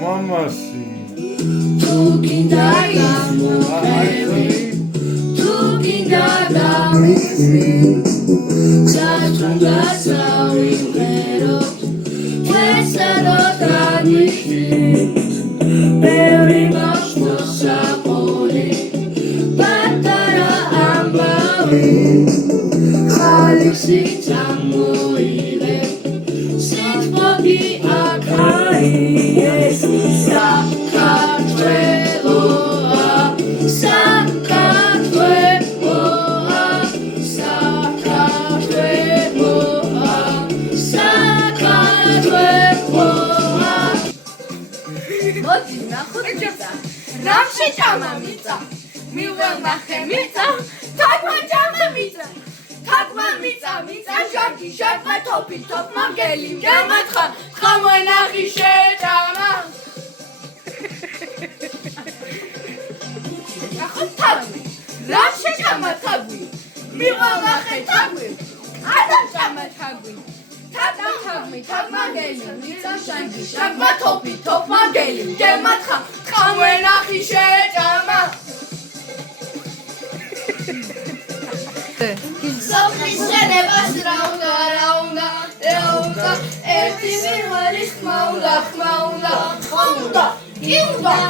მამასი თუ გინდა გამოყევი თუ გინდა გამისვი საჭუნდა წავიმღეროთ ესარო დანიშნი ბევრი მოსაყოლი პატარა ამბავი ხალისი წამოიღე სიტყვი აქაი ეს საქართველოა საქართველოა საქართველოა საქართველოა მოდი ნახოთ მიწა რამ შეჭამა მიწა მივანახე მიწა თაკმა ჭამა მიწა თაკმა მიწა ჟარგი ჟარგმა თოფი თოფმა მგელი მგელმა თხამვენახი შეჭამა ნახოთ თაგვი რამ შეჭამა თაგვი მივანახე თაგვი ადამ ჭამა თაგვი თაკმა მგელი მიწა ჟარგი ჟარგმა თოფი თოფმა მგელი მგელმა თხამვენახი შეჭამა სოფლის შენებას რა უნდა ერთი მირვალის ხმა უნდა კი უნდა